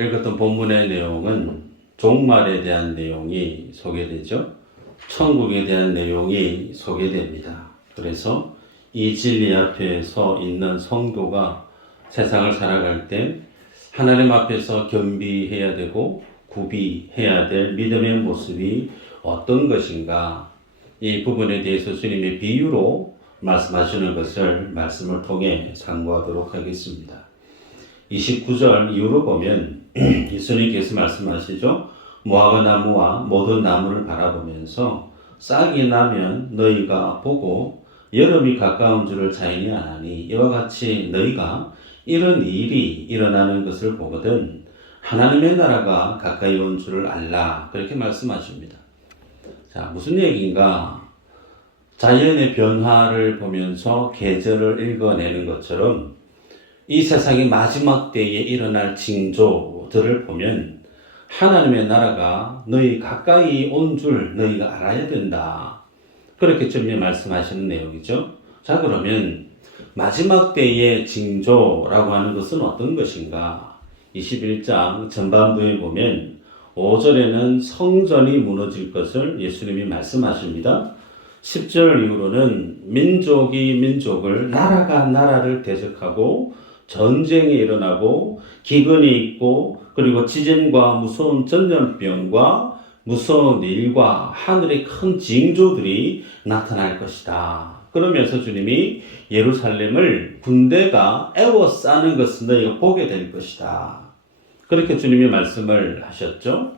읽었던 본문의 내용은 종말에 대한 내용이 소개되죠. 천국에 대한 내용이 소개됩니다. 그래서 이 진리 앞에 서 있는 성도가 세상을 살아갈 때 하나님 앞에서 겸비해야 되고 구비해야 될 믿음의 모습이 어떤 것인가, 이 부분에 대해서 주님의 비유로 말씀하시는 것을 말씀을 통해 상고하도록 하겠습니다. 29절 이후로 보면 예수님께서 말씀하시죠. 무화과 나무와 모든 나무를 바라보면서 싹이 나면 너희가 보고 여름이 가까운 줄을 자인이 아나니 이와 같이 너희가 이런 일이 일어나는 것을 보거든 하나님의 나라가 가까이 온 줄을 알라. 그렇게 말씀하십니다. 자, 무슨 얘기인가? 자연의 변화를 보면서 계절을 읽어내는 것처럼 이 세상의 마지막 때에 일어날 징조들을 보면 하나님의 나라가 너희 가까이 온 줄 너희가 알아야 된다. 그렇게 주님이 말씀하시는 내용이죠. 자, 그러면 마지막 때의 징조라고 하는 것은 어떤 것인가? 21장 전반부에 보면 5절에는 성전이 무너질 것을 예수님이 말씀하십니다. 10절 이후로는 민족이 민족을, 나라가 나라를 대적하고 전쟁이 일어나고 기근이 있고 그리고 지진과 무서운 전염병과 무서운 일과 하늘의 큰 징조들이 나타날 것이다. 그러면서 주님이 예루살렘을 군대가 에워싸는 것을 너희가 보게 될 것이다. 그렇게 주님이 말씀을 하셨죠.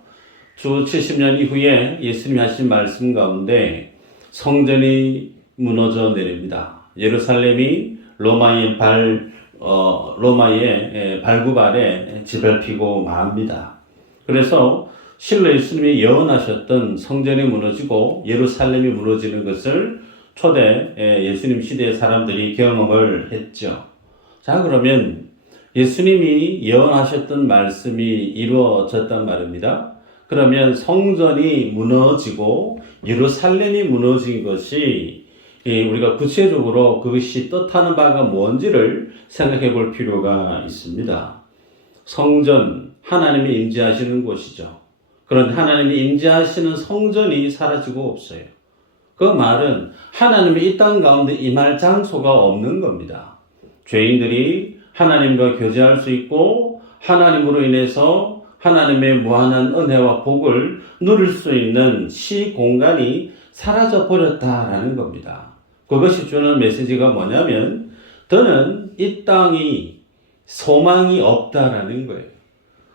주 70년 이후에 예수님이 하신 말씀 가운데 성전이 무너져 내립니다. 예루살렘이 로마의 발굽 아래 짓밟히고 맙니다. 그래서 실로 예수님이 예언하셨던 성전이 무너지고 예루살렘이 무너지는 것을 초대 예수님 시대의 사람들이 경험을 했죠. 자, 그러면 예수님이 예언하셨던 말씀이 이루어졌단 말입니다. 그러면 성전이 무너지고 예루살렘이 무너진 것이 우리가 구체적으로 그것이 뜻하는 바가 뭔지를 생각해 볼 필요가 있습니다. 성전, 하나님이 임재하시는 곳이죠. 그런데 하나님이 임재하시는 성전이 사라지고 없어요. 그 말은 하나님이 이 땅 가운데 임할 장소가 없는 겁니다. 죄인들이 하나님과 교제할 수 있고 하나님으로 인해서 하나님의 무한한 은혜와 복을 누릴 수 있는 시공간이 사라져 버렸다라는 겁니다. 그것이 주는 메시지가 뭐냐면 더는 이 땅이 소망이 없다라는 거예요.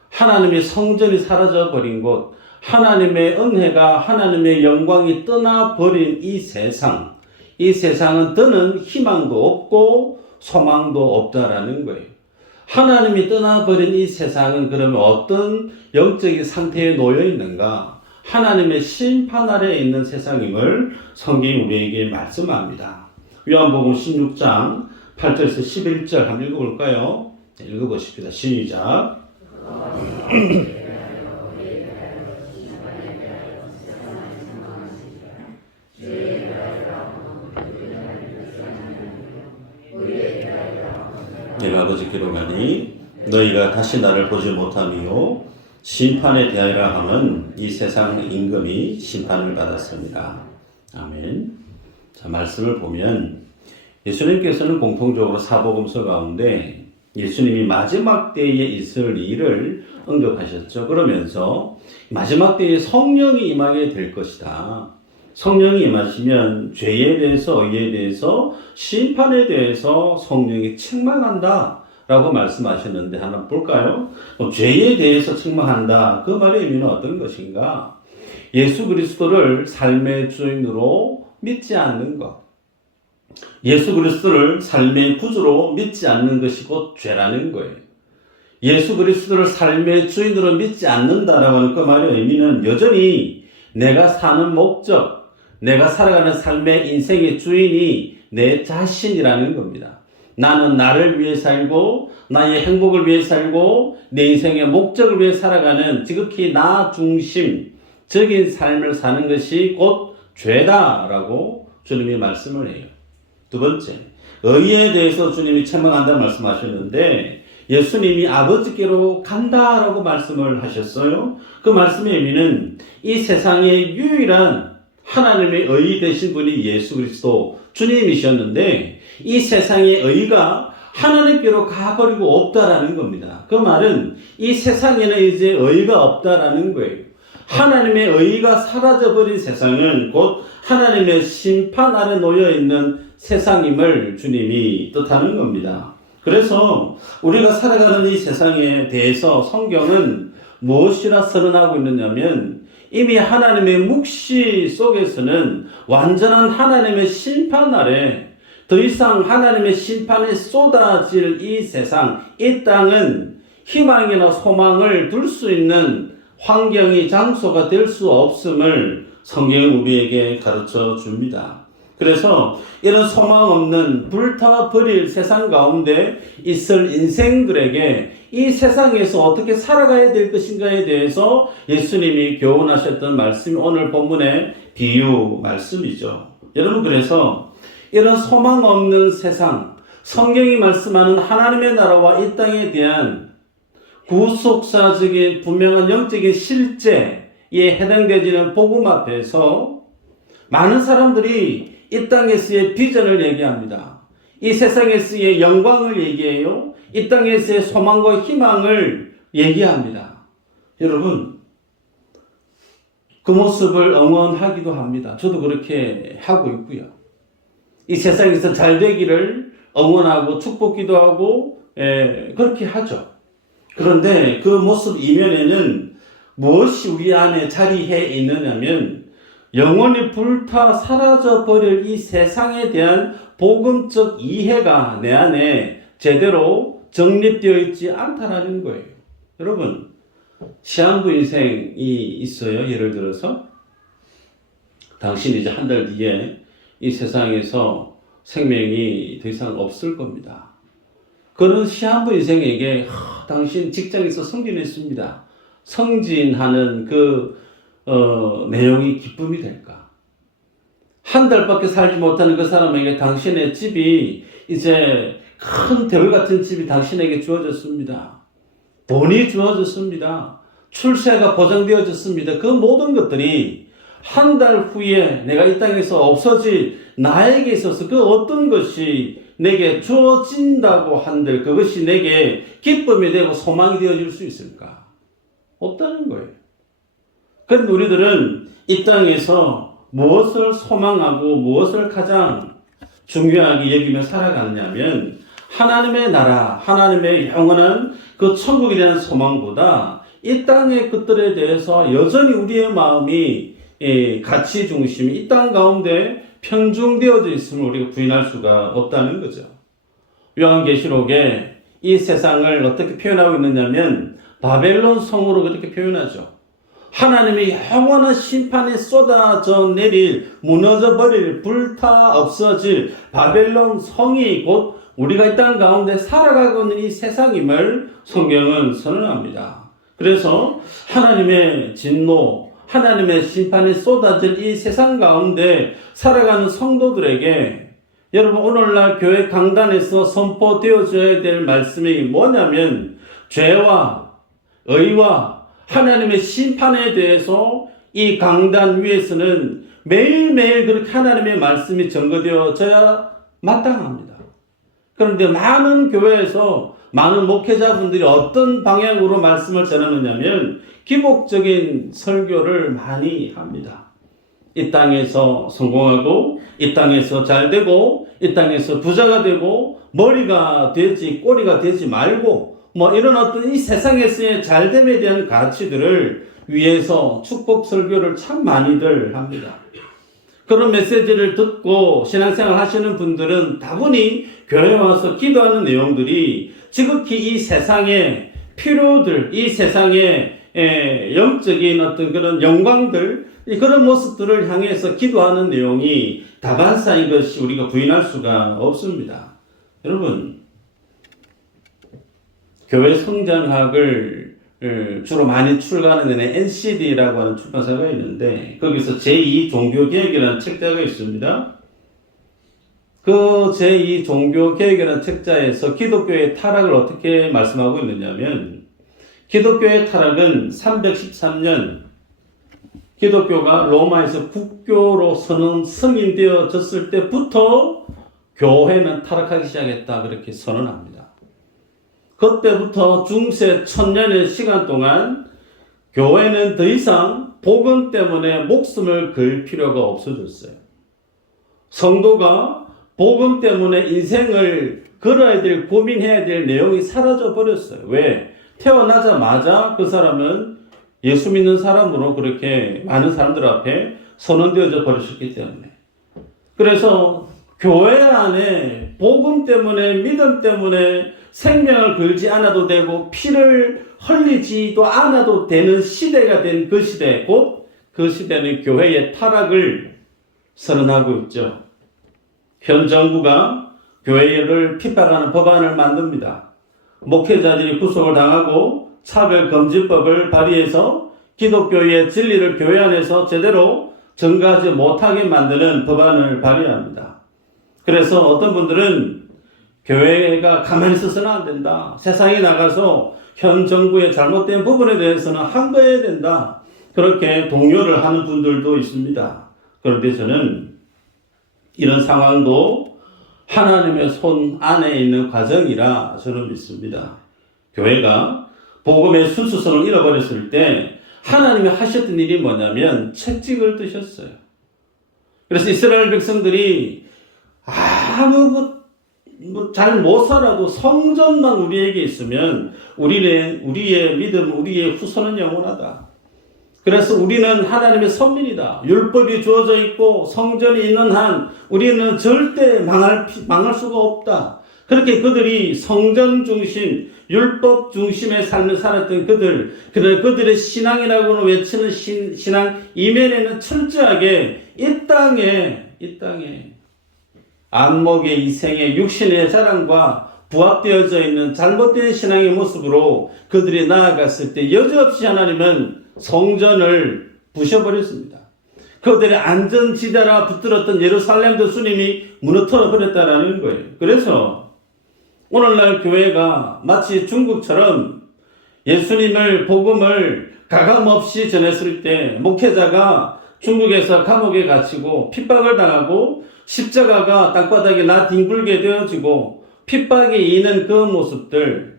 하나님의 성전이 사라져 버린 곳, 하나님의 은혜가, 하나님의 영광이 떠나버린 이 세상은 더는 희망도 없고 소망도 없다라는 거예요. 하나님이 떠나버린 이 세상은 그러면 어떤 영적인 상태에 놓여 있는가? 하나님의 심판 아래에 있는 세상임을 성경이 우리에게 말씀합니다. 요한복음 16장 8절에서 11절 한번 읽어볼까요? 읽어보십시다. 시작. 내가 아버지께로 가니 너희가 다시 나를 보지 못하며 심판에 대하여라 함은 이 세상 임금이 심판을 받았습니다. 아멘. 자, 말씀을 보면 예수님께서는 공통적으로 사복음서 가운데 예수님이 마지막 때에 있을 일을 언급하셨죠. 그러면서 마지막 때에 성령이 임하게 될 것이다. 성령이 임하시면 죄에 대해서, 의에 대해서, 심판에 대해서 성령이 책망한다 라고 말씀하셨는데 하나 볼까요? 죄에 대해서 책망한다. 그 말의 의미는 어떤 것인가? 예수 그리스도를 삶의 주인으로 믿지 않는 것. 예수 그리스도를 삶의 구주로 믿지 않는 것이 곧 죄라는 거예요. 예수 그리스도를 삶의 주인으로 믿지 않는다라고 하는 그 말의 의미는 여전히 내가 사는 목적, 내가 살아가는 삶의 인생의 주인이 내 자신이라는 겁니다. 나는 나를 위해 살고 나의 행복을 위해 살고 내 인생의 목적을 위해 살아가는 지극히 나 중심적인 삶을 사는 것이 곧 죄다라고 주님이 말씀을 해요. 두 번째, 의에 대해서 주님이 책망한다고 말씀하셨는데 예수님이 아버지께로 간다라고 말씀을 하셨어요. 그 말씀의 의미는 이 세상의 유일한 하나님의 의 되신 분이 예수 그리스도 주님이셨는데 이 세상의 의가 하나님께로 가버리고 없다라는 겁니다. 그 말은 이 세상에는 이제 의가 없다라는 거예요. 하나님의 의가 사라져버린 세상은 곧 하나님의 심판 아래 놓여있는 세상임을 주님이 뜻하는 겁니다. 그래서 우리가 살아가는 이 세상에 대해서 성경은 무엇이라 선언하고 있느냐면 이미 하나님의 묵시 속에서는 완전한 하나님의 심판 아래 더 이상 하나님의 심판에 쏟아질 이 세상, 이 땅은 희망이나 소망을 둘 수 있는 환경이 장소가 될 수 없음을 성경은 우리에게 가르쳐 줍니다. 그래서 이런 소망 없는 불타버릴 세상 가운데 있을 인생들에게 이 세상에서 어떻게 살아가야 될 것인가에 대해서 예수님이 교훈하셨던 말씀이 오늘 본문의 비유 말씀이죠. 여러분, 그래서 이런 소망 없는 세상, 성경이 말씀하는 하나님의 나라와 이 땅에 대한 구속사적인 분명한 영적인 실제에 해당되지는 복음 앞에서 많은 사람들이 이 땅에서의 비전을 얘기합니다. 이 세상에서의 영광을 얘기해요. 이 땅에서의 소망과 희망을 얘기합니다. 여러분, 그 모습을 응원하기도 합니다. 저도 그렇게 하고 있고요. 이 세상에서 잘 되기를 응원하고 축복기도 하고 그렇게 하죠. 그런데 그 모습 이면에는 무엇이 우리 안에 자리해 있느냐면 영원히 불타 사라져버릴 이 세상에 대한 복음적 이해가 내 안에 제대로 정립되어 있지 않다라는 거예요. 여러분, 시한부 인생이 있어요. 예를 들어서 당신이 이제 한 달 뒤에 이 세상에서 생명이 더 이상 없을 겁니다. 그런 시한부 인생에게 당신 직장에서 승진했습니다. 승진하는 그 내용이 기쁨이 될까? 한 달밖에 살지 못하는 그 사람에게 당신의 집이 이제 큰 대울 같은 집이 당신에게 주어졌습니다. 돈이 주어졌습니다. 출세가 보장되어졌습니다. 그 모든 것들이 한 달 후에 내가 이 땅에서 없어질 나에게 있어서 그 어떤 것이 내게 주어진다고 한들 그것이 내게 기쁨이 되고 소망이 되어질 수 있을까? 없다는 거예요. 그런데 우리들은 이 땅에서 무엇을 소망하고 무엇을 가장 중요하게 여기며 살아가느냐면 하나님의 나라, 하나님의 영원한 그 천국에 대한 소망보다 이 땅의 것들에 대해서 여전히 우리의 마음이 가치 중심이 이 땅 가운데 편중되어져 있음을 우리가 부인할 수가 없다는 거죠. 요한계시록에 이 세상을 어떻게 표현하고 있느냐면 바벨론 성으로 그렇게 표현하죠. 하나님의 영원한 심판에 쏟아져 내릴, 무너져 버릴, 불타 없어질 바벨론 성이 곧 우리가 이 땅 가운데 살아가고 있는 이 세상임을 성경은 선언합니다. 그래서 하나님의 진노, 하나님의 심판이 쏟아질 이 세상 가운데 살아가는 성도들에게 여러분 오늘날 교회 강단에서 선포되어져야 될 말씀이 뭐냐면 죄와 의와 하나님의 심판에 대해서 이 강단 위에서는 매일매일 그렇게 하나님의 말씀이 전거되어져야 마땅합니다. 그런데 많은 교회에서 많은 목회자분들이 어떤 방향으로 말씀을 전하느냐면 기복적인 설교를 많이 합니다. 이 땅에서 성공하고 이 땅에서 잘 되고 이 땅에서 부자가 되고 머리가 되지 꼬리가 되지 말고 뭐 이런 어떤 이 세상에서의 잘됨에 대한 가치들을 위해서 축복 설교를 참 많이들 합니다. 그런 메시지를 듣고 신앙생활 하시는 분들은 다분히 교회에 와서 기도하는 내용들이 지극히 이 세상의 필요들, 이 세상의 영적인 어떤 그런 영광들, 그런 모습들을 향해서 기도하는 내용이 다반사인 것이 우리가 부인할 수가 없습니다. 여러분, 교회 성장학을 주로 많이 출간하는 데는 NCD라고 하는 출판사가 있는데 거기서 제2종교개혁이라는 책자가 있습니다. 그 제2 종교개혁이라는 책자에서 기독교의 타락을 어떻게 말씀하고 있느냐면, 기독교의 타락은 313년 기독교가 로마에서 국교로 승인되어졌을 때부터 교회는 타락하기 시작했다, 그렇게 선언합니다. 그때부터 중세 1000년의 시간 동안 교회는 더 이상 복음 때문에 목숨을 걸 필요가 없어졌어요. 성도가 복음 때문에 인생을 걸어야 될, 고민해야 될 내용이 사라져 버렸어요. 왜? 태어나자마자 그 사람은 예수 믿는 사람으로 그렇게 많은 사람들 앞에 선언되어져 버리셨기 때문에. 그래서 교회 안에 복음 때문에, 믿음 때문에 생명을 걸지 않아도 되고 피를 흘리지도 않아도 되는 시대가 된 그 시대, 곧 그 시대는 교회의 타락을 선언하고 있죠. 현 정부가 교회를 핍박하는 법안을 만듭니다. 목회자들이 구속을 당하고 차별금지법을 발의해서 기독교의 진리를 교회 안에서 제대로 전가하지 못하게 만드는 법안을 발의합니다. 그래서 어떤 분들은 교회가 가만히 있어서는 안 된다, 세상에 나가서 현 정부의 잘못된 부분에 대해서는 항거해야 된다, 그렇게 동요를 하는 분들도 있습니다. 그런데 저는 이런 상황도 하나님의 손 안에 있는 과정이라 저는 믿습니다. 교회가 복음의 순수성을 잃어버렸을 때 하나님이 하셨던 일이 뭐냐면 채찍을 드셨어요. 그래서 이스라엘 백성들이 잘 못 살아도 성전만 우리에게 있으면 우리의 믿음, 우리의 후손은 영원하다. 그래서 우리는 하나님의 선민이다. 율법이 주어져 있고 성전이 있는 한 우리는 절대 망할 수가 없다. 그렇게 그들이 성전 중심, 율법 중심의 삶을 살았던 그들의 신앙이라고는 외치는 신앙 이면에는 철저하게 이 땅에 안목의 이생의 육신의 자랑과 부합되어져 있는 잘못된 신앙의 모습으로 그들이 나아갔을 때 여지없이 하나님은 성전을 부셔버렸습니다. 그들의 안전지대라 붙들었던 예루살렘도 주님이 무너뜨려 버렸다라는 거예요. 그래서 오늘날 교회가 마치 중국처럼 예수님을 복음을 가감없이 전했을 때 목회자가 중국에서 감옥에 갇히고 핍박을 당하고 십자가가 땅바닥에 나뒹굴게 되어지고 핍박이 있는 그 모습들,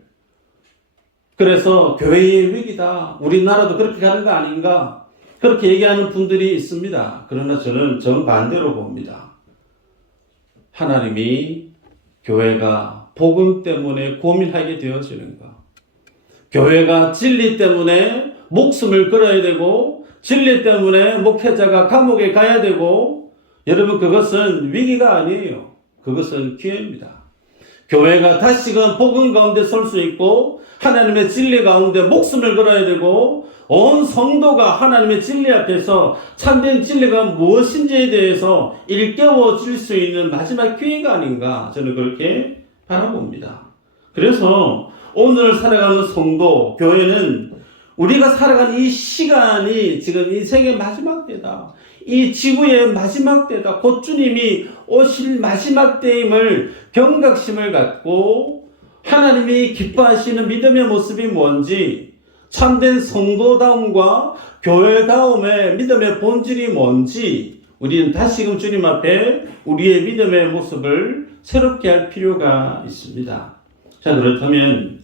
그래서 교회의 위기다, 우리나라도 그렇게 가는 거 아닌가, 그렇게 얘기하는 분들이 있습니다. 그러나 저는 정반대로 봅니다. 하나님이 교회가 복음 때문에 고민하게 되어지는 것, 교회가 진리 때문에 목숨을 걸어야 되고 진리 때문에 목회자가 감옥에 가야 되고, 여러분 그것은 위기가 아니에요. 그것은 기회입니다. 교회가 다시금 복음 가운데 설 수 있고 하나님의 진리 가운데 목숨을 걸어야 되고 온 성도가 하나님의 진리 앞에서 참된 진리가 무엇인지에 대해서 일깨워질 수 있는 마지막 기회가 아닌가, 저는 그렇게 바라봅니다. 그래서 오늘 살아가는 성도, 교회는 우리가 살아가는 이 시간이 지금 인생의 마지막 때다, 이 지구의 마지막 때다, 곧 주님이 오실 마지막 때임을 경각심을 갖고 하나님이 기뻐하시는 믿음의 모습이 뭔지, 참된 성도다움과 교회다움의 믿음의 본질이 뭔지 우리는 다시금 주님 앞에 우리의 믿음의 모습을 새롭게 할 필요가 있습니다. 자, 그렇다면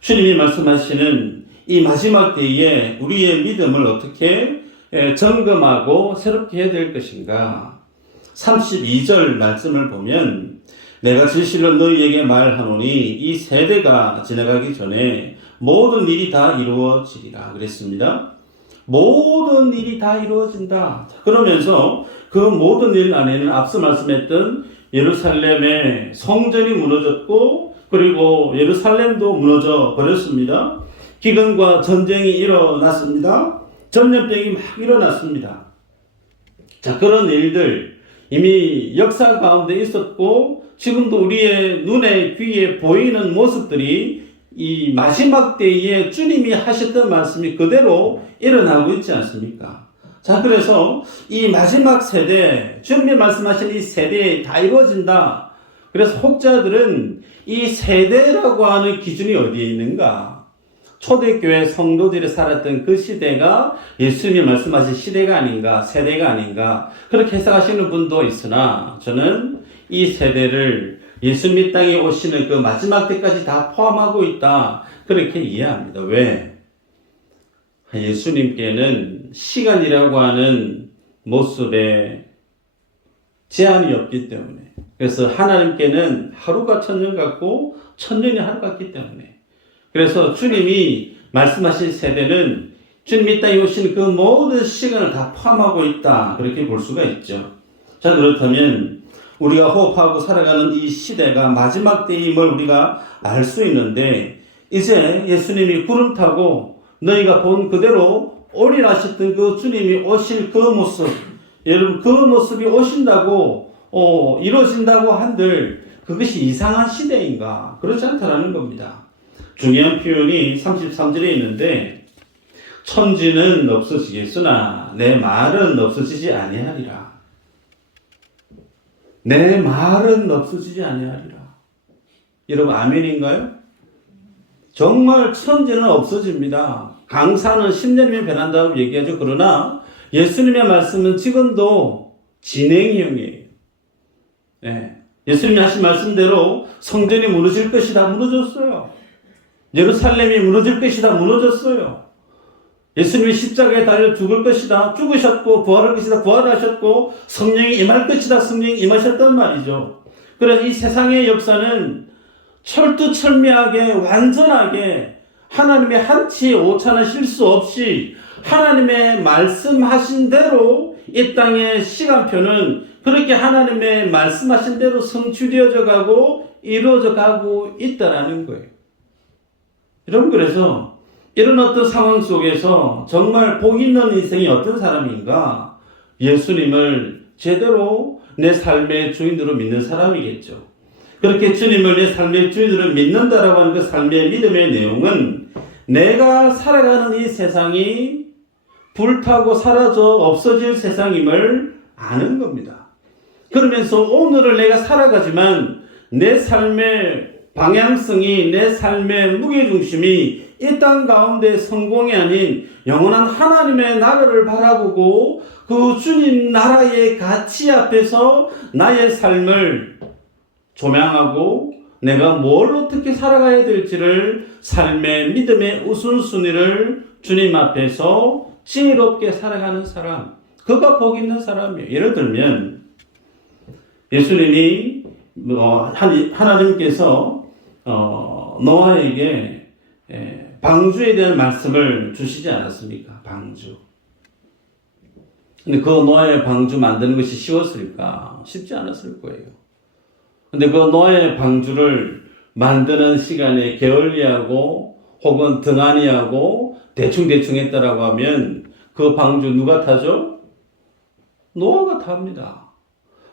주님이 말씀하시는 이 마지막 때에 우리의 믿음을 어떻게 점검하고 새롭게 해야 될 것인가? 32절 말씀을 보면 내가 진실로 너희에게 말하노니 이 세대가 지나가기 전에 모든 일이 다 이루어지리라 그랬습니다. 모든 일이 다 이루어진다. 그러면서 그 모든 일 안에는 앞서 말씀했던 예루살렘의 성전이 무너졌고 그리고 예루살렘도 무너져 버렸습니다. 기근과 전쟁이 일어났습니다. 전염병이 막 일어났습니다. 자, 그런 일들 이미 역사 가운데 있었고 지금도 우리의 눈에 귀에 보이는 모습들이 이 마지막 때에 주님이 하셨던 말씀이 그대로 일어나고 있지 않습니까? 자, 그래서 이 마지막 세대, 주님이 말씀하신 이 세대에 다 이루어진다. 그래서 혹자들은 이 세대라고 하는 기준이 어디에 있는가? 초대교회 성도들이 살았던 그 시대가 예수님이 말씀하신 시대가 아닌가, 세대가 아닌가, 그렇게 해석하시는 분도 있으나 저는 이 세대를 예수님 땅에 오시는 그 마지막 때까지 다 포함하고 있다, 그렇게 이해합니다. 왜? 예수님께는 시간이라고 하는 모습에 제한이 없기 때문에, 그래서 하나님께는 하루가 천년 같고 천년이 하루 같기 때문에, 그래서 주님이 말씀하신 세대는 주님이 땅에 오시는 그 모든 시간을 다 포함하고 있다, 그렇게 볼 수가 있죠. 자, 그렇다면 우리가 호흡하고 살아가는 이 시대가 마지막 때임을 우리가 알 수 있는데, 이제 예수님이 구름 타고 너희가 본 그대로 올인하셨던 그 주님이 오실 그 모습, 여러분 그 모습이 오신다고 이루어진다고 한들 그것이 이상한 시대인가? 그렇지 않다라는 겁니다. 중요한 표현이 33절에 있는데, 천지는 없어지겠으나 내 말은 없어지지 아니하리라. 내 말은 없어지지 아니하리라. 여러분 아멘인가요? 정말 천지는 없어집니다. 강사는 10년이면 변한다고 얘기하죠. 그러나 예수님의 말씀은 지금도 진행형이에요. 네. 예수님이 하신 말씀대로 성전이 무너질 것이다, 무너졌어요. 예루살렘이 무너질 것이다, 무너졌어요. 예수님이 십자가에 달려 죽을 것이다, 죽으셨고, 부활할 것이다, 부활하셨고, 성령이 임할 것이다, 성령이 임하셨단 말이죠. 그래서 이 세상의 역사는 철두철미하게, 완전하게 하나님의 한치 오차나 실수 없이 하나님의 말씀하신 대로 이 땅의 시간표는 그렇게 하나님의 말씀하신 대로 성취되어져 가고 이루어져 가고 있다라는 거예요. 여러분, 그래서 이런 어떤 상황 속에서 정말 복 있는 인생이 어떤 사람인가? 예수님을 제대로 내 삶의 주인으로 믿는 사람이겠죠. 그렇게 주님을 내 삶의 주인으로 믿는다라고 하는 그 삶의 믿음의 내용은 내가 살아가는 이 세상이 불타고 사라져 없어질 세상임을 아는 겁니다. 그러면서 오늘을 내가 살아가지만 내 삶의 방향성이, 내 삶의 무게중심이 이 땅 가운데 성공이 아닌 영원한 하나님의 나라를 바라보고 그 주님 나라의 가치 앞에서 나의 삶을 조명하고 내가 뭘 어떻게 살아가야 될지를 삶의 믿음의 우선순위를 주님 앞에서 지혜롭게 살아가는 사람, 그가 복 있는 사람이에요. 예를 들면 예수님이 하나님께서 노아에게 방주에 대한 말씀을 주시지 않았습니까? 방주. 근데 그 노아의 방주 만드는 것이 쉬웠을까? 쉽지 않았을 거예요. 근데 그 노아의 방주를 만드는 시간에 게을리하고 혹은 등한히하고 대충 했다라고 하면 그 방주 누가 타죠? 노아가 탑니다.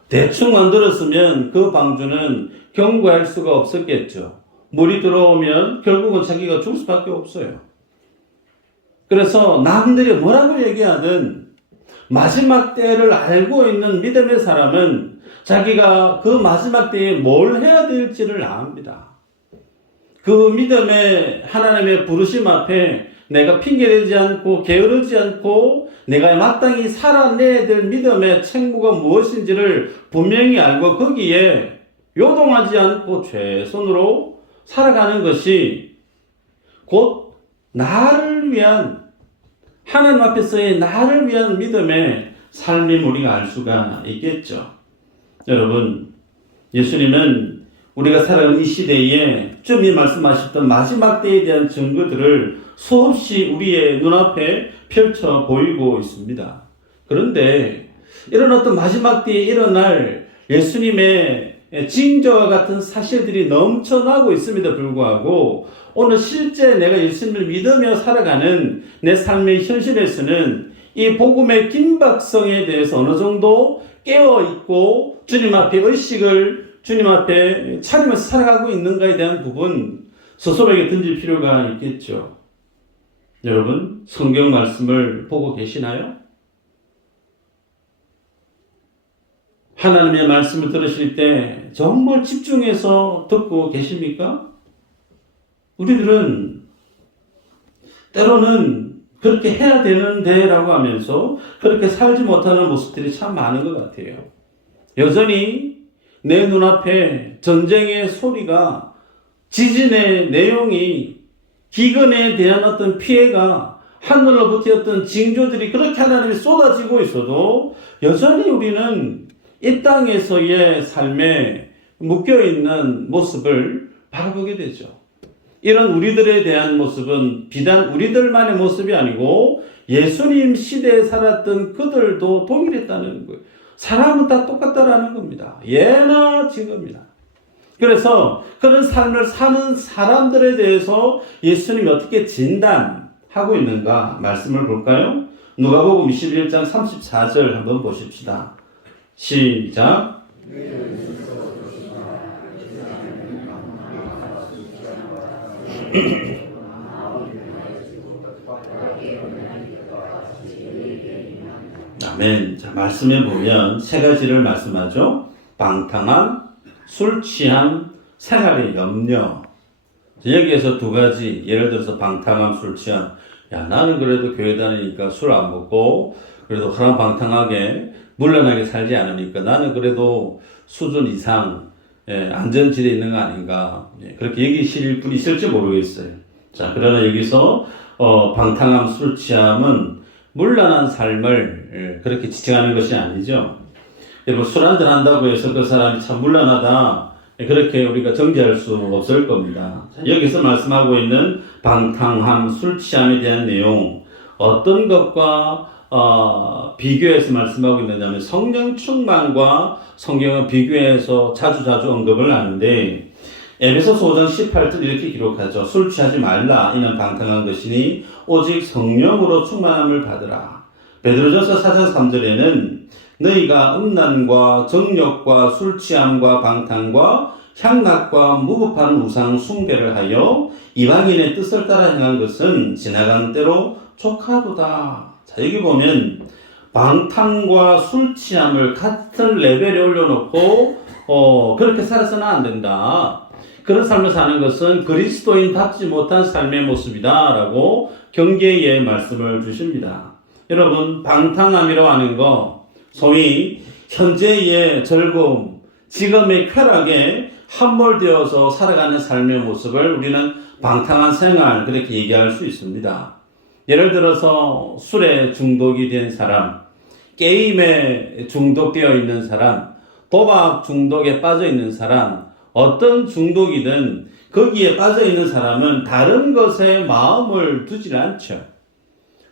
대충 만들었으면 그 방주는 경고할 수가 없었겠죠. 물이 들어오면 결국은 자기가 죽을 수밖에 없어요. 그래서 남들이 뭐라고 얘기하든 마지막 때를 알고 있는 믿음의 사람은 자기가 그 마지막 때에 뭘 해야 될지를 압니다. 그 믿음의 하나님의 부르심 앞에 내가 핑계대지 않고 게으르지 않고 내가 마땅히 살아내야 될 믿음의 책무가 무엇인지를 분명히 알고 거기에 요동하지 않고 최선으로 살아가는 것이 곧 나를 위한, 하나님 앞에서의 나를 위한 믿음의 삶임 우리가 알 수가 있겠죠. 여러분, 예수님은 우리가 살아가는 이 시대에 주님이 말씀하셨던 마지막 때에 대한 증거들을 수없이 우리의 눈앞에 펼쳐 보이고 있습니다. 그런데 이런 어떤 마지막 때에 일어날 예수님의 징조와 같은 사실들이 넘쳐나고 있음에도 불구하고 오늘 실제 내가 예수님을 믿으며 살아가는 내 삶의 현실에서는 이 복음의 긴박성에 대해서 어느 정도 깨어있고 주님 앞에 의식을 주님 앞에 차리면서 살아가고 있는가에 대한 부분 스스로에게 던질 필요가 있겠죠. 여러분, 성경 말씀을 보고 계시나요? 하나님의 말씀을 들으실 때 정말 집중해서 듣고 계십니까? 우리들은 때로는 그렇게 해야 되는데 라고 하면서 그렇게 살지 못하는 모습들이 참 많은 것 같아요. 여전히 내 눈앞에 전쟁의 소리가, 지진의 내용이, 기근에 대한 어떤 피해가, 하늘로부터 어떤 징조들이 그렇게 하나님이 쏟아지고 있어도 여전히 우리는 이 땅에서의 삶에 묶여있는 모습을 바라보게 되죠. 이런 우리들에 대한 모습은 비단 우리들만의 모습이 아니고 예수님 시대에 살았던 그들도 동일했다는 거예요. 사람은 다 똑같다라는 겁니다. 예나 지금이나. 그래서 그런 삶을 사는 사람들에 대해서 예수님이 어떻게 진단하고 있는가 말씀을 볼까요? 누가복음 21장 34절 한번 보십시다. 시작. 아멘. 자, 말씀에 보면 세 가지를 말씀하죠. 방탕함, 술 취함, 생활의 염려. 여기에서 두 가지, 예를 들어서 방탕함, 술 취함. 야, 나는 그래도 교회 다니니까 술 안 먹고 그래도 허랑방탕하게 물러나게 살지 않으니까 나는 그래도 수준 이상 안전지대에 있는 거 아닌가. 그렇게 얘기하실 분이 있을지 모르겠어요. 자, 그러나 여기서 방탕함, 술 취함은 물러난 삶을 그렇게 지칭하는 것이 아니죠. 여러분, 술 한잔 한다고 해서 그 사람이 참 물러나다 그렇게 우리가 정죄할 수 없을 겁니다. 자, 여기서 말씀하고 있는 방탕함, 술 취함에 대한 내용, 어떤 것과 비교해서 말씀하고 있느냐면 성령 충만과 성경은 비교해서 자주 언급을 하는데, 에베소서 5장 18절 이렇게 기록하죠. 술 취하지 말라. 이는 방탕한 것이니 오직 성령으로 충만함을 받으라. 베드로전서 4장 3절에는 너희가 음란과 정욕과 술 취함과 방탕과 향락과 무급한 우상 숭배를 하여 이방인의 뜻을 따라 행한 것은 지나간 때로 족하도다. 자, 여기 보면 방탕과 술 취함을 같은 레벨에 올려놓고 그렇게 살아서는 안 된다. 그런 삶을 사는 것은 그리스도인답지 못한 삶의 모습이다 라고 경계의 말씀을 주십니다. 여러분, 방탕함이라고 하는 거, 소위 현재의 즐거움, 지금의 쾌락에 함몰되어서 살아가는 삶의 모습을 우리는 방탕한 생활, 그렇게 얘기할 수 있습니다. 예를 들어서 술에 중독이 된 사람, 게임에 중독되어 있는 사람, 도박 중독에 빠져 있는 사람, 어떤 중독이든 거기에 빠져 있는 사람은 다른 것에 마음을 두질 않죠.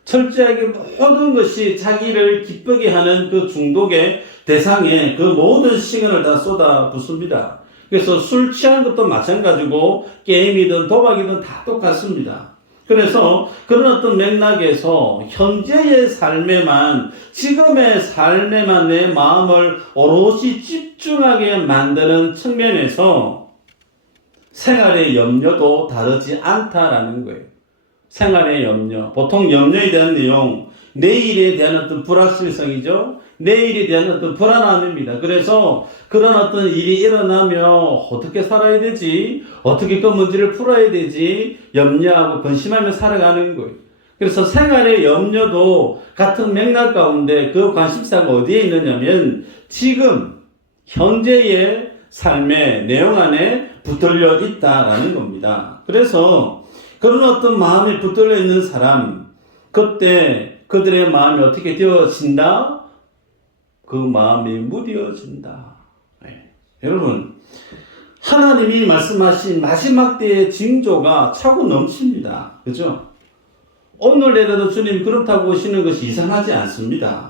철저하게 모든 것이 자기를 기쁘게 하는 그 중독의 대상에 그 모든 시간을 다 쏟아붓습니다. 그래서 술 취하는 것도 마찬가지고 게임이든 도박이든 다 똑같습니다. 그래서 그런 어떤 맥락에서 현재의 삶에만, 지금의 삶에만 내 마음을 오롯이 집중하게 만드는 측면에서 생활의 염려도 다르지 않다라는 거예요. 생활의 염려. 보통 염려에 대한 내용, 내일에 대한 어떤 불확실성이죠. 내일에 대한 어떤 불안함입니다. 그래서 그런 어떤 일이 일어나면 어떻게 살아야 되지? 어떻게 그 문제를 풀어야 되지? 염려하고 근심하며 살아가는 거예요. 그래서 생활의 염려도 같은 맥락 가운데 그 관심사가 어디에 있느냐면 지금 현재의 삶의 내용 안에 붙들려 있다라는 겁니다. 그래서 그런 어떤 마음에 붙들려 있는 사람, 그때 그들의 마음이 어떻게 되어진다? 그 마음이 무뎌진다. 네. 여러분, 하나님이 말씀하신 마지막 때의 징조가 차고 넘칩니다. 그죠? 오늘내라도 주님 그렇다고 오시는 것이 이상하지 않습니다.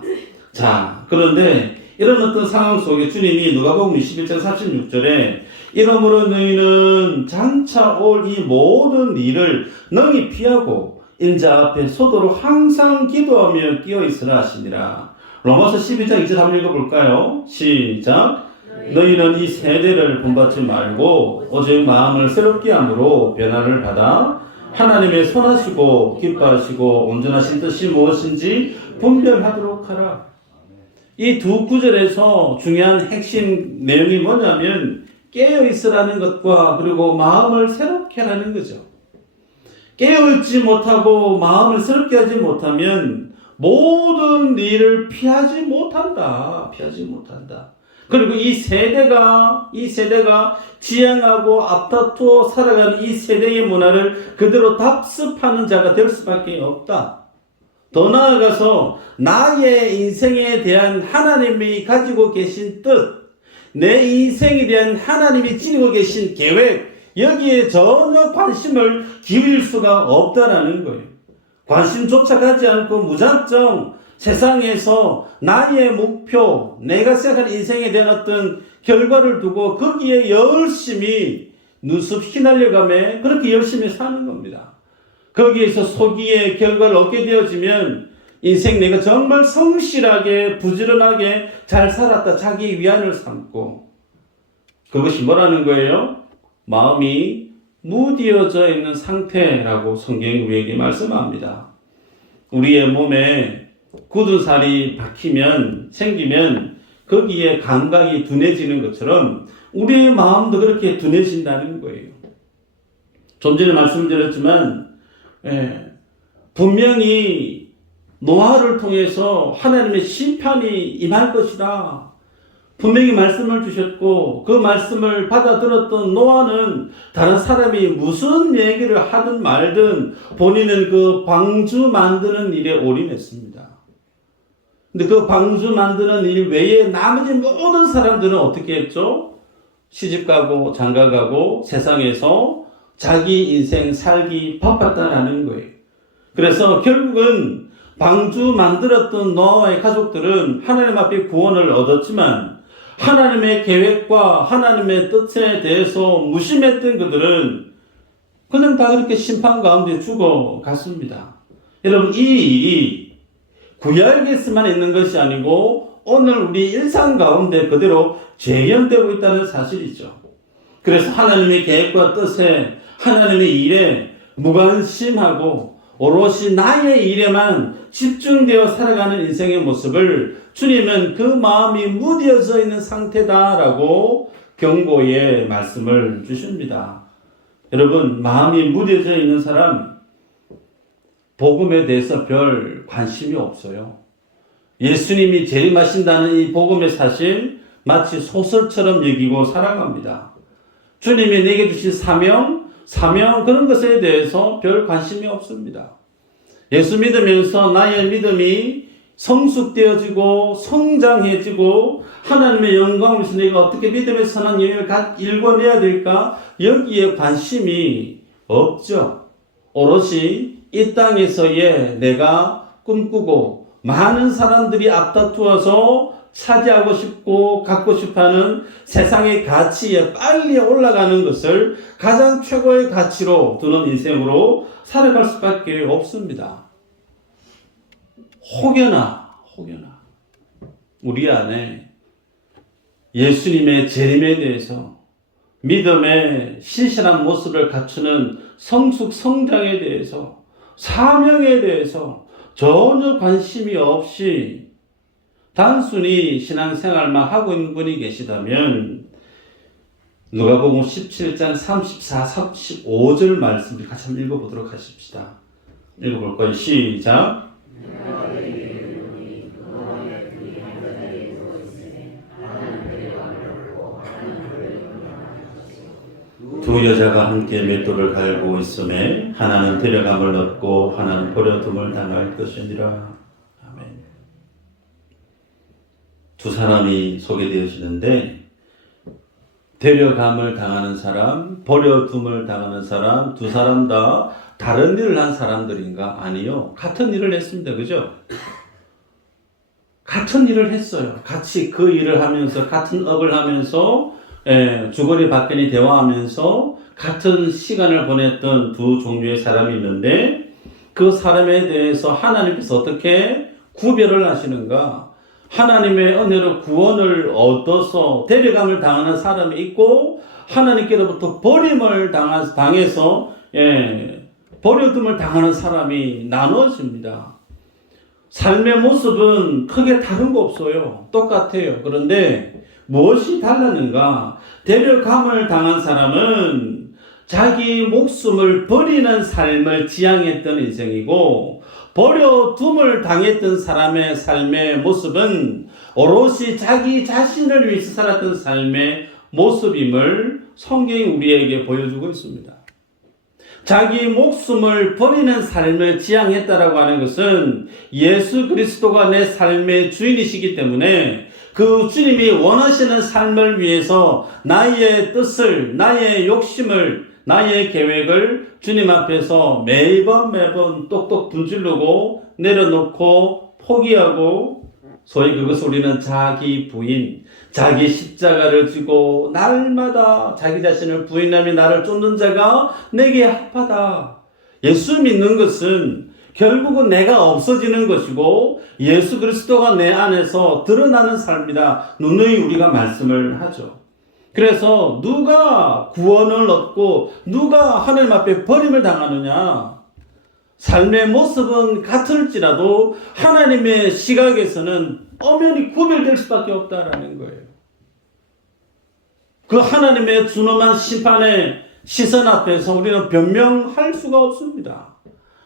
자, 그런데 이런 어떤 상황 속에 주님이 누가복음 21장 36절에 이러므로 너희는 장차 올 이 모든 일을 능히 피하고 인자 앞에 소도로 항상 기도하며 끼어 있으라 하시니라. 로마서 12장 2절 한번 읽어볼까요? 시작. 너희는 이 세대를 본받지 말고 오직 마음을 새롭게 함으로 변화를 받아 하나님의 선하시고 기뻐하시고 온전하신 뜻이 무엇인지 분별하도록 하라. 이 두 구절에서 중요한 핵심 내용이 뭐냐면 깨어 있으라는 것과 그리고 마음을 새롭게 하라는 거죠. 깨어있지 못하고 마음을 새롭게 하지 못하면 모든 일을 피하지 못한다. 피하지 못한다. 그리고 이 세대가 지향하고 앞다투어 살아가는 이 세대의 문화를 그대로 답습하는 자가 될 수밖에 없다. 더 나아가서 나의 인생에 대한 하나님이 가지고 계신 뜻, 내 인생에 대한 하나님이 지니고 계신 계획, 여기에 전혀 관심을 기울일 수가 없다라는 거예요. 관심조차 갖지 않고 무작정 세상에서 나의 목표, 내가 생각하는 인생에 대한 어떤 결과를 두고 거기에 열심히 눈썹 휘날려가며 그렇게 열심히 사는 겁니다. 거기에서 소기의 결과를 얻게 되어지면 인생 내가 정말 성실하게 부지런하게 잘 살았다 자기 위안을 삼고, 그것이 뭐라는 거예요? 마음이 무디어져 있는 상태라고 성경이 우리에게 말씀합니다. 우리의 몸에 굳은 살이 생기면 거기에 감각이 둔해지는 것처럼 우리의 마음도 그렇게 둔해진다는 거예요. 좀 전에 말씀드렸지만 분명히 노아를 통해서 하나님의 심판이 임할 것이다. 분명히 말씀을 주셨고 그 말씀을 받아들었던 노아는 다른 사람이 무슨 얘기를 하든 말든 본인은 그 방주 만드는 일에 올인했습니다. 근데 그 방주 만드는 일 외에 나머지 모든 사람들은 어떻게 했죠? 시집가고 장가가고 세상에서 자기 인생 살기 바빴다라는 거예요. 그래서 결국은 방주 만들었던 노아의 가족들은 하나님 앞에 구원을 얻었지만 하나님의 계획과 하나님의 뜻에 대해서 무심했던 그들은 그냥 다 그렇게 심판 가운데 죽어갔습니다. 여러분, 이 일이 구약에서만 있는 것이 아니고 오늘 우리 일상 가운데 그대로 재현되고 있다는 사실이죠. 그래서 하나님의 계획과 뜻에, 하나님의 일에 무관심하고 오롯이 나의 일에만 집중되어 살아가는 인생의 모습을 주님은 그 마음이 무뎌져 있는 상태다라고 경고의 말씀을 주십니다. 여러분, 마음이 무뎌져 있는 사람 복음에 대해서 별 관심이 없어요. 예수님이 재림하신다는 이 복음의 사실 마치 소설처럼 여기고 살아갑니다. 주님이 내게 주신 사명 그런 것에 대해서 별 관심이 없습니다. 예수 믿으면서 나의 믿음이 성숙되어지고 성장해지고 하나님의 영광을 위해서 내가 어떻게 믿음의 선한 여행을 일궈내야 될까? 여기에 관심이 없죠. 오롯이 이 땅에서의 내가 꿈꾸고 많은 사람들이 앞다투어서 차지하고 싶고 갖고 싶어하는 세상의 가치에 빨리 올라가는 것을 가장 최고의 가치로 두는 인생으로 살아갈 수밖에 없습니다. 혹여나 우리 안에 예수님의 재림에 대해서 믿음의 신실한 모습을 갖추는 성숙 성장에 대해서 사명에 대해서 전혀 관심이 없이 단순히 신앙생활만 하고 있는 분이 계시다면 누가복음 17장 34, 35절 말씀을 같이 한번 읽어보도록 하십시다. 읽어볼 거예요. 시작. 두 여자가 함께 맷돌을 갈고 있음에 하나는 데려감을 얻고 하나는 버려둠을 당할 것이니라. 아멘. 두 사람이 소개되어지는데 데려감을 당하는 사람, 버려둠을 당하는 사람, 두 사람 다 다른 일을 한 사람들인가? 아니요. 같은 일을 했습니다. 그죠? 같은 일을 했어요. 같이 그 일을 하면서 같은 업을 하면서 주거니 받거니 대화하면서 같은 시간을 보냈던 두 종류의 사람이 있는데 그 사람에 대해서 하나님께서 어떻게 구별을 하시는가? 하나님의 은혜로 구원을 얻어서 데려감을 당하는 사람이 있고 하나님께로부터 버림을 당해서 버려둠을 당하는 사람이 나눠집니다. 삶의 모습은 크게 다른 거 없어요. 똑같아요. 그런데 무엇이 달랐는가? 데려감을 당한 사람은 자기 목숨을 버리는 삶을 지향했던 인생이고, 버려둠을 당했던 사람의 삶의 모습은 오롯이 자기 자신을 위해서 살았던 삶의 모습임을 성경이 우리에게 보여주고 있습니다. 자기 목숨을 버리는 삶을 지향했다라고 하는 것은 예수 그리스도가 내 삶의 주인이시기 때문에 그 주님이 원하시는 삶을 위해서 나의 뜻을, 나의 욕심을, 나의 계획을 주님 앞에서 매번 똑똑 분질르고 내려놓고 포기하고, 소위 그것을 우리는 자기 부인, 자기 십자가를 지고 날마다 자기 자신을 부인하며 나를 쫓는 자가 내게 합하다. 예수 믿는 것은 결국은 내가 없어지는 것이고 예수 그리스도가 내 안에서 드러나는 삶이다. 누누이 우리가 말씀을 하죠. 그래서 누가 구원을 얻고 누가 하나님 앞에 버림을 당하느냐? 삶의 모습은 같을지라도 하나님의 시각에서는 엄연히 구별될 수밖에 없다라는 거예요. 그 하나님의 준엄한 심판의 시선 앞에서 우리는 변명할 수가 없습니다.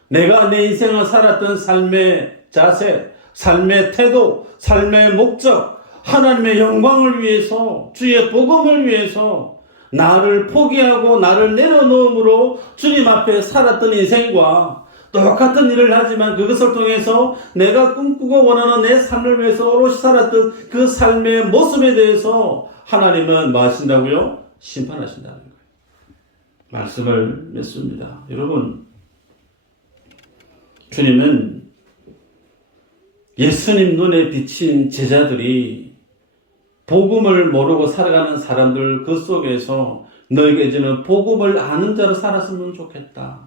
내가 내 인생을 살았던 삶의 자세, 삶의 태도, 삶의 목적, 하나님의 영광을 위해서, 주의 복음을 위해서 나를 포기하고 나를 내려놓음으로 주님 앞에 살았던 인생과 똑같은 일을 하지만 그것을 통해서 내가 꿈꾸고 원하는 내 삶을 위해서 오롯이 살았던 그 삶의 모습에 대해서 하나님은 뭐 하신다고요? 심판하신다는 거예요. 말씀을 맺습니다. 여러분, 주님은 예수님 눈에 비친 제자들이 복음을 모르고 살아가는 사람들 그 속에서 너에게 주는 복음을 아는 자로 살았으면 좋겠다.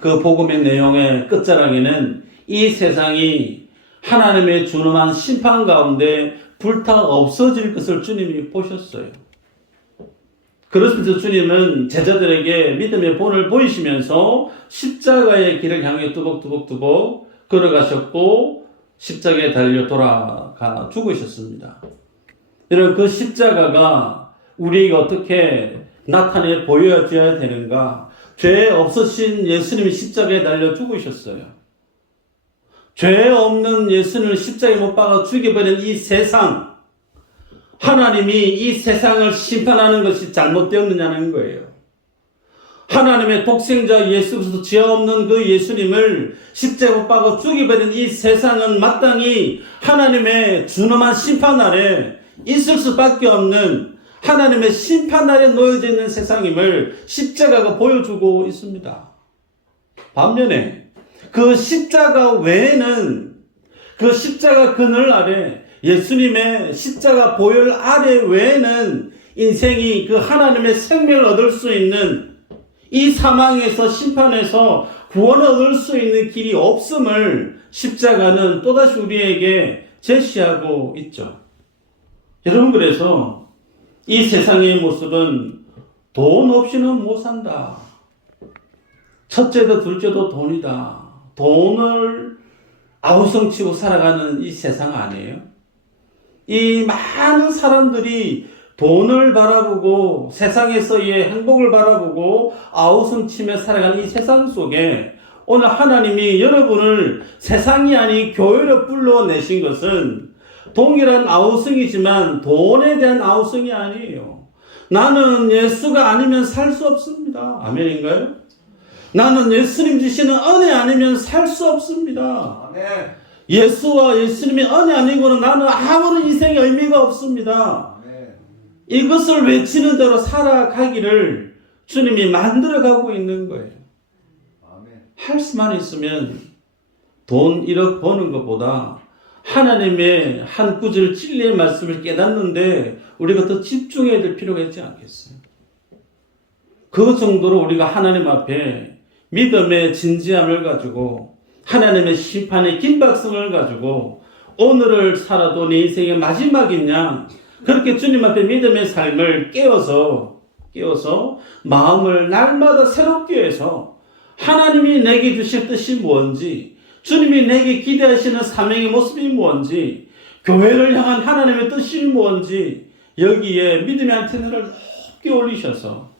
그 복음의 내용의 끝자락에는 이 세상이 하나님의 준엄한 심판 가운데 불타 없어질 것을 주님이 보셨어요. 그래서 주님은 제자들에게 믿음의 본을 보이시면서 십자가의 길을 향해 뚜벅뚜벅 걸어가셨고 십자가에 달려 돌아가 죽으셨습니다. 여러분, 그 십자가가 우리에게 어떻게 나타내 보여줘야 되는가? 죄 없으신 예수님이 십자가에 달려 죽으셨어요. 죄 없는 예수님을 십자가에 못 박아 죽여버린 이 세상, 하나님이 이 세상을 심판하는 것이 잘못되었느냐는 거예요. 하나님의 독생자 예수 그리스도 죄 없는 그 예수님을 십자가에 못 박아 죽여버린 이 세상은 마땅히 하나님의 준엄한 심판 아래 있을 수밖에 없는 하나님의 심판 아래 놓여져 있는 세상임을 십자가가 보여주고 있습니다. 반면에 그 십자가 외에는, 그 십자가 그늘 아래, 예수님의 십자가 보혈 아래 외에는 인생이 그 하나님의 생명을 얻을 수 있는, 이 사망에서 심판에서 구원을 얻을 수 있는 길이 없음을 십자가는 또다시 우리에게 제시하고 있죠. 여러분, 그래서 이 세상의 모습은 돈 없이는 못 산다. 첫째도 둘째도 돈이다. 돈을 아우성치고 살아가는 이 세상 아니에요? 이 많은 사람들이 돈을 바라보고 세상에서의 행복을 바라보고 아우성치며 살아가는 이 세상 속에 오늘 하나님이 여러분을 세상이 아닌 교회로 불러내신 것은 동일한 아우성이지만 돈에 대한 아우성이 아니에요. 나는 예수가 아니면 살 수 없습니다. 아멘인가요? 나는 예수님 주시는 은혜 아니면 살 수 없습니다. 아멘. 예수와 예수님의 은혜 아니고는 나는 아무런 인생의 의미가 없습니다. 아멘. 이것을 외치는 대로 살아가기를 주님이 만들어가고 있는 거예요. 아멘. 할 수만 있으면 돈 1억 버는 것보다 하나님의 한 구절 진리의 말씀을 깨닫는데 우리가 더 집중해야 될 필요가 있지 않겠어요? 그 정도로 우리가 하나님 앞에 믿음의 진지함을 가지고 하나님의 심판의 긴박성을 가지고 오늘을 살아도 내 인생의 마지막이냐, 그렇게 주님 앞에 믿음의 삶을 깨워서 마음을 날마다 새롭게 해서 하나님이 내게 주실 뜻이 뭔지, 주님이 내게 기대하시는 사명의 모습이 뭔지, 교회를 향한 하나님의 뜻이 뭔지 여기에 믿음의 안테나를 높게 올리셔서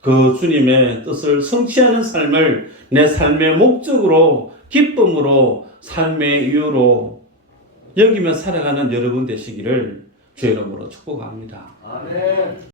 그 주님의 뜻을 성취하는 삶을 내 삶의 목적으로, 기쁨으로, 삶의 이유로 여기며 살아가는 여러분 되시기를 주의 이름으로 축복합니다. 아멘.